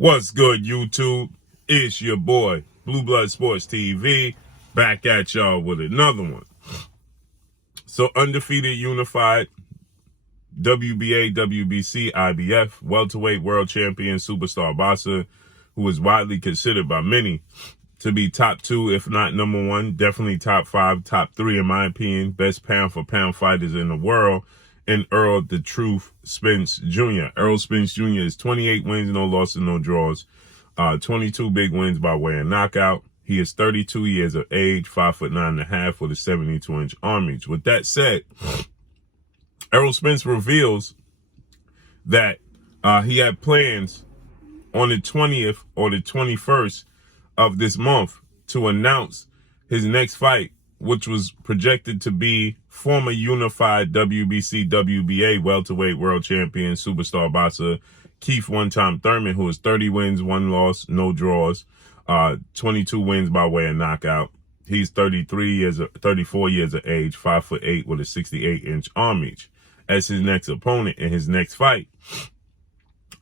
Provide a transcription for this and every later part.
What's good, YouTube? It's your boy, Blue Blood Sports TV, back at y'all with another one. So, undefeated, unified, WBA, WBC, IBF, welterweight world champion, superstar boxer, who is widely considered by many to be top two, if not number one, definitely top five, top three, in my opinion, best pound for pound fighters in the world, and Errol "The Truth" Spence Jr. Errol Spence Jr. is 28 wins, no losses, no draws, 22 big wins by way of knockout. He is 32 years of age, 5'9.5" with a 72-inch arm reach. With that said, Errol Spence reveals that he had plans on the 20th or the 21st of this month to announce his next fight, which was projected to be former unified WBC, WBA welterweight world champion, superstar boxer Keith one-time Thurman, who is 30 wins, 1 loss, no draws, 22 wins by way of knockout. He's 34 years of age, 5'8" with a 68-inch arm reach, as his next opponent in his next fight.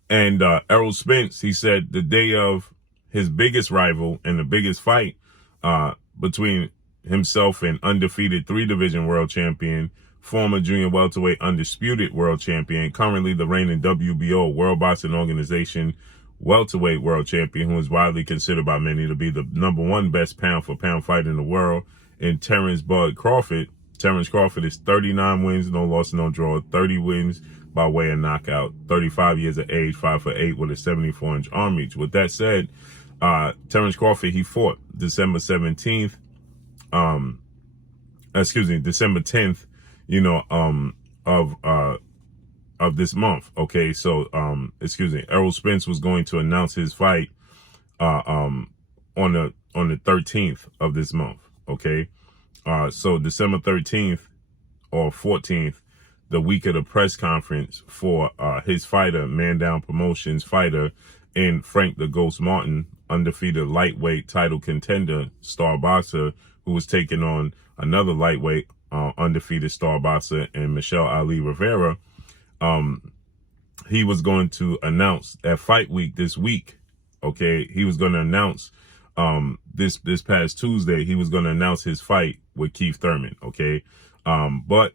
And Errol Spence, he said the day of his biggest rival and the biggest fight between himself and undefeated 3-division world champion, former junior welterweight undisputed world champion, currently the reigning WBO, World Boxing Organization welterweight world champion, who is widely considered by many to be the #1 best pound for pound fighter in the world, and Terence "Bud" Crawford. Terence Crawford is 39 wins, no loss, no draw, 30 wins by way of knockout, 35 years of age, 5'8" with a 74-inch arm reach. With that said, Terence Crawford, he fought December 17th, December 10th, of this month. Okay, so Errol Spence was going to announce his fight on the 13th of this month. Okay, so December 13th or 14th, the week of the press conference for his fighter, Man Down Promotions fighter, and Frank the Ghost Martin, undefeated lightweight title contender, star boxer, who was taking on another lightweight undefeated star boxer and Michelle Ali Rivera. He was going to announce at fight week this week. Okay, he was going to announce this past Tuesday, he was going to announce his fight with Keith Thurman. Okay, but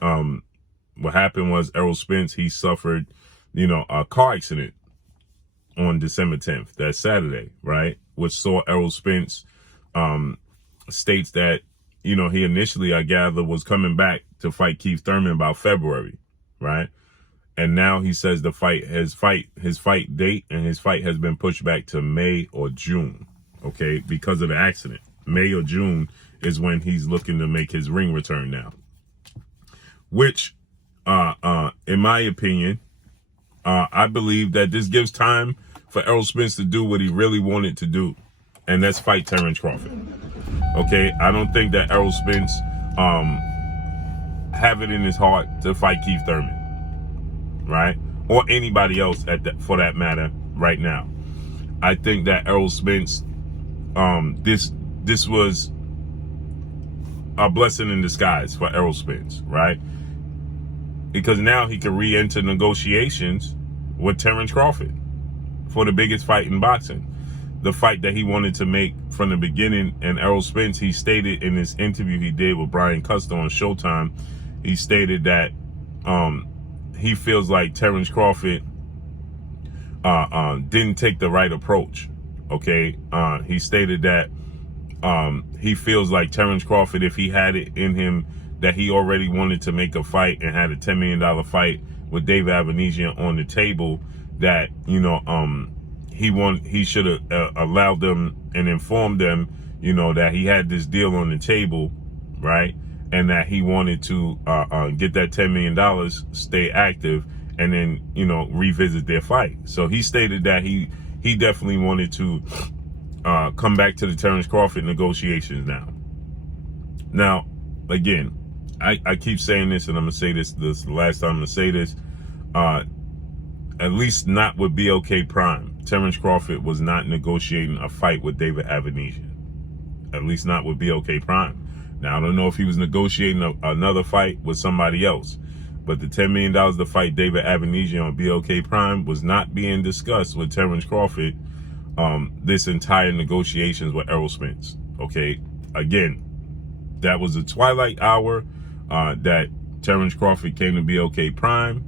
what happened was Errol Spence, he suffered a car accident on December 10th, that Saturday, right? Which saw Errol Spence states that, he initially, I gather, was coming back to fight Keith Thurman about February, right? And now he says his fight date and his fight has been pushed back to May or June, okay, because of the accident. May or June is when he's looking to make his ring return now. Which, in my opinion, I believe that this gives time for Errol Spence to do what he really wanted to do, and that's fight Terence Crawford. Okay, I don't think that Errol Spence have it in his heart to fight Keith Thurman, right? Or anybody else for that matter right now. I think that Errol Spence, this was a blessing in disguise for Errol Spence, right? Because now he can re-enter negotiations with Terence Crawford for the biggest fight in boxing, the fight that he wanted to make from the beginning. And Errol Spence, he stated in this interview he did with Brian Custer on Showtime, he stated that he feels like Terence Crawford didn't take the right approach. Okay, he stated that he feels like Terence Crawford, if he had it in him, that he already wanted to make a fight and had a $10 million fight with David Avanesian on the table, that he should have allowed them and informed them, that he had this deal on the table, right? And that he wanted to get that $10 million, stay active, and then revisit their fight. So he stated that he definitely wanted to come back to the Terence Crawford negotiations now. Now, again, I keep saying this, and I'm gonna say this the last time I'm gonna say this. At least not with BOK Prime. Terence Crawford was not negotiating a fight with David Avanesian. At least not with BOK Prime. Now, I don't know if he was negotiating another fight with somebody else, But the $10 million to fight David Avanesian on BLK Prime was not being discussed with Terence Crawford this entire negotiations with Errol Spence. Okay, again, that was the twilight hour that Terence Crawford came to BLK Prime,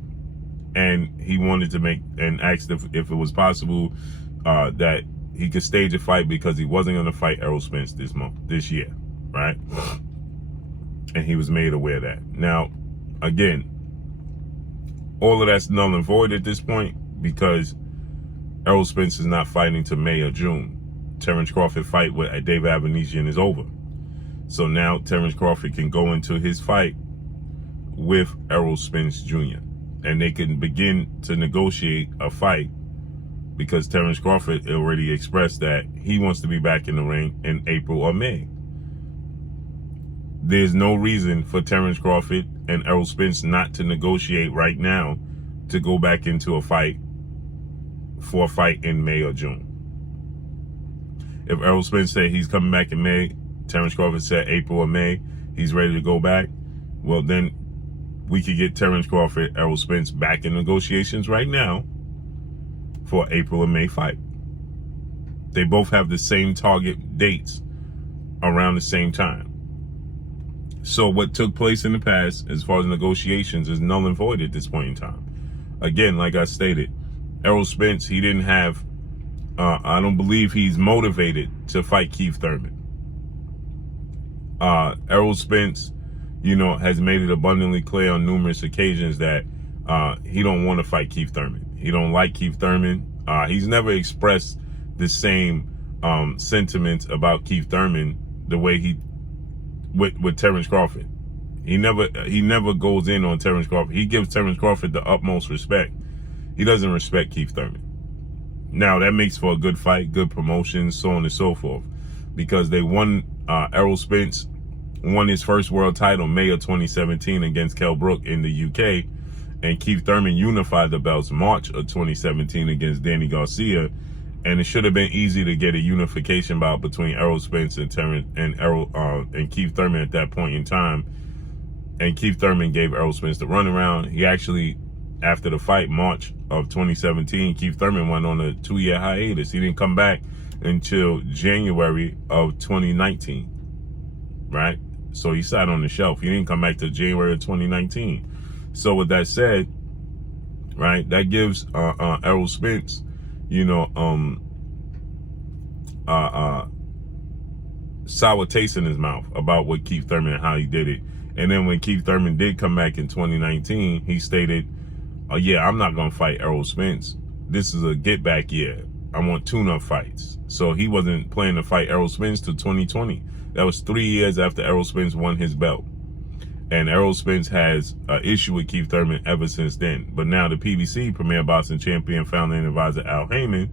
and he wanted to make and asked if it was possible that he could stage a fight because he wasn't going to fight Errol Spence this year, right? And he was made aware of that. Now, again, all of that's null and void at this point because Errol Spence is not fighting to May or June. Terence Crawford fight with David Avanesian is over. So now Terence Crawford can go into his fight with Errol Spence Jr. and they can begin to negotiate a fight because Terence Crawford already expressed that he wants to be back in the ring in April or May. There's no reason for Terence Crawford and Errol Spence not to negotiate right now to go back into a fight for a fight in May or June. If Errol Spence said he's coming back in May, Terence Crawford said April or May, he's ready to go back, well then we could get Terence Crawford, Errol Spence back in negotiations right now for April or May fight. They both have the same target dates around the same time. So what took place in the past as far as negotiations is null and void at this point in time. Again, like I stated, Errol Spence, he didn't have, I don't believe he's motivated to fight Keith Thurman. Errol Spence, has made it abundantly clear on numerous occasions that he don't want to fight Keith Thurman. He don't like Keith Thurman. He's never expressed the same sentiments about Keith Thurman the way he with Terence Crawford. He never goes in on Terence Crawford. He gives Terence Crawford the utmost respect. He doesn't respect Keith Thurman. Now that makes for a good fight, good promotion, so on and so forth, because they won. Errol Spence won his first world title May of 2017 against Kell Brook in the UK, and Keith Thurman unified the belts March of 2017 against Danny Garcia, and it should have been easy to get a unification bout between Errol Spence and and Keith Thurman at that point in time. And Keith Thurman gave Errol Spence the runaround. He actually, after the fight, March of 2017, Keith Thurman went on a 2-year hiatus. He didn't come back until January of 2019, right? So he sat on the shelf. He didn't come back till January of 2019. So with that said, right, that gives Errol Spence, sour taste in his mouth about what Keith Thurman and how he did it. And then when Keith Thurman did come back in 2019, he stated, yeah, I'm not going to fight Errol Spence. This is a get back year. I want tune-up fights. So he wasn't planning to fight Errol Spence till 2020. That was 3 years after Errol Spence won his belt. And Errol Spence has an issue with Keith Thurman ever since then. But now the PBC, Premier Boxing Champion, founder and advisor Al Heyman,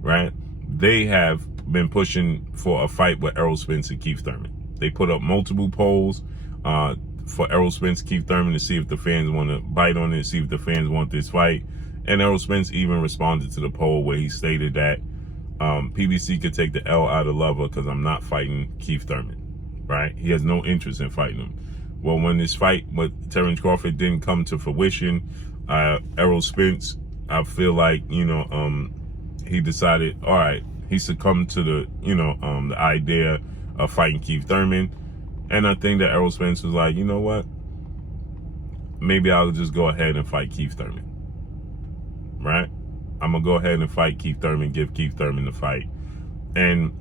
right, they have been pushing for a fight with Errol Spence and Keith Thurman. They put up multiple polls for Errol Spence, Keith Thurman, to see if the fans want to bite on it, see if the fans want this fight. And Errol Spence even responded to the poll where he stated that PBC could take the L out of lover because I'm not fighting Keith Thurman, right? He has no interest in fighting him. Well, when this fight with Terence Crawford didn't come to fruition, Errol Spence, I feel like, he decided, all right, he succumbed to the, the idea of fighting Keith Thurman. And I think that Errol Spence was like, you know what? Maybe I'll just go ahead and fight Keith Thurman, right? I'm going to go ahead and fight Keith Thurman, give Keith Thurman the fight. And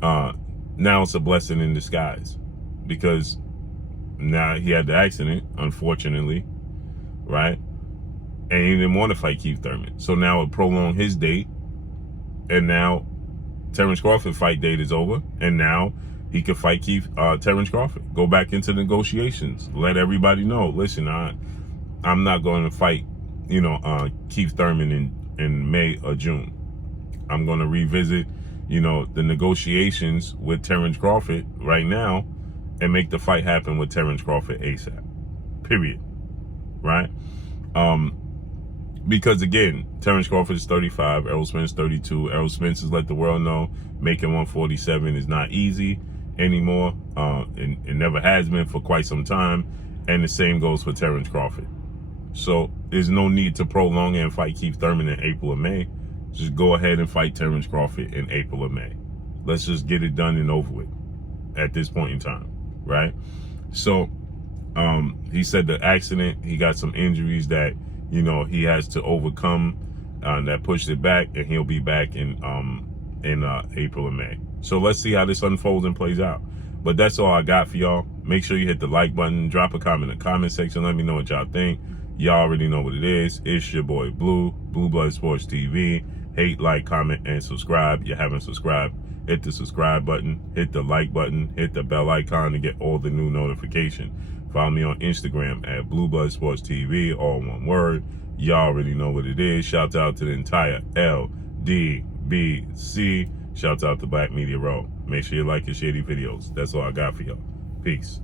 now it's a blessing in disguise because now he had the accident, unfortunately, right? And he didn't want to fight Keith Thurman. So now it prolonged his date. And now Terence Crawford fight date is over. And now he could fight Terence Crawford. Go back into negotiations. Let everybody know, listen, I'm not going to fight, Keith Thurman in May or June. I'm going to revisit, the negotiations with Terence Crawford right now and make the fight happen with Terence Crawford ASAP. Period. Right? Because again, Terence Crawford is 35, Errol Spence 32. Errol Spence has let the world know making 147 is not easy anymore. It never has been for quite some time. And the same goes for Terence Crawford. So there's no need to prolong it and fight Keith Thurman in April or May. Just go ahead and fight Terence Crawford in April or May. Let's just get it done and over with at this point in time, right? So he said the accident, he got some injuries that, you know, he has to overcome that pushed it back, and he'll be back in April or May. So let's see how this unfolds and plays out. But that's all I got for y'all. Make sure you hit the like button, drop a comment in the comment section. Let me know what y'all think. Y'all already know what it is. It's your boy Blue Blood Sports TV. Hate, like, comment, and subscribe. You haven't subscribed, hit the subscribe button, hit the like button, hit the bell icon to get all the new notifications. Follow me on Instagram at Blue Blood Sports TV, all one word. Y'all already know what it is. Shout out to the entire LDBC. Shouts out to Black Media Row. Make sure you like and share these videos. That's all I got for y'all. Peace.